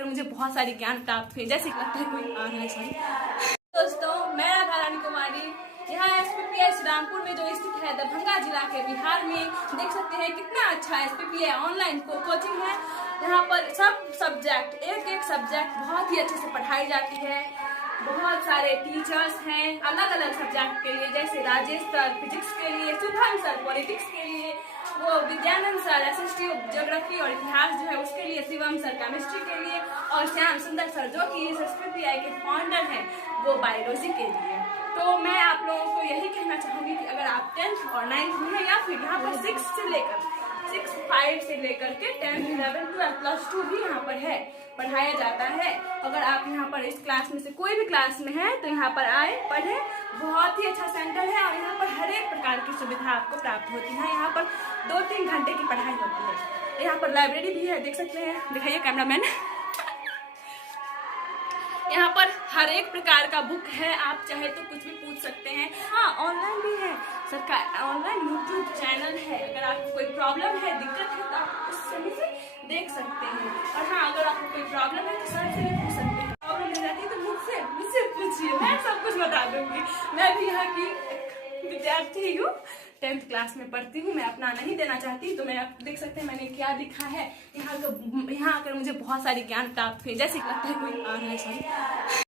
आकर मुझे बहुत सारी ज्ञान प्राप्त हुई। जैसे लगता है कोई आ रहा है, सॉरी। दोस्तों, मैं राधा रानी कुमारी यहाँ SPPI रामपुर में जो स्थित है दरभंगा जिला के बिहार में, देख सकते हैं कितना अच्छा SPPI ऑनलाइन कोचिंग है। यहाँ पर सब सब्जेक्ट एक सब्जेक्ट बहुत ही अच्छे से पढ़ाई जाती है। बहुत सारे टीचर्स हैं अलग अलग सब्जेक्ट के लिए, जैसे राजेश सर फिजिक्स के लिए, शुभम सर पॉलिटिक्स के लिए, वो विद्यानंद सर SST ज्योग्राफी और इतिहास जो है उसके लिए, शिवम सर केमिस्ट्री के लिए और श्याम सुंदर सर जो कि इस SPPI के फाउंडर हैं वो बायोलॉजी के लिए। तो मैं आप लोगों को यही कहना चाहूँगी कि अगर आप 10th और 9th में हैं या फिर यहाँ पर 5 से लेकर के 10, 11, 12 +2 भी यहाँ पर है, पढ़ाया जाता है। अगर आप यहाँ पर इस क्लास में से कोई भी क्लास में है तो यहाँ पर आए, पढ़े। बहुत ही अच्छा सेंटर है और यहाँ पर हर एक प्रकार की सुविधा आपको प्राप्त होती है। यहाँ पर 2-3 घंटे की पढ़ाई होती है। यहाँ पर लाइब्रेरी भी है, देख सकते हैं, दिखाइए कैमरामैन। यहाँ पर हर एक प्रकार का बुक है, आप चाहे तो कुछ भी पूछ सकते हैं। हाँ, ऑनलाइन भी है, सरकार ऑनलाइन यूट्यूब चैनल है। अगर आपको कोई प्रॉब्लम है, दिक्कत है तो आप उस समय से देख सकते हैं। और हाँ, अगर आपको कोई प्रॉब्लम है तो सर से भी पूछ सकते हैं। प्रॉब्लम हो जाती है तो मुझसे पूछिए, मैं सब कुछ बता दूंगी। मैं भी यहाँ की विद्यार्थी हूँ, 10th क्लास में पढ़ती हूँ। मैं अपना नहीं देना चाहती, तो मैं आप देख सकते हैं मैंने क्या लिखा है। यहाँ आकर मुझे बहुत सारी ज्ञान प्राप्त हुई। जैसे लगता है कोई आ रहा है, सॉरी।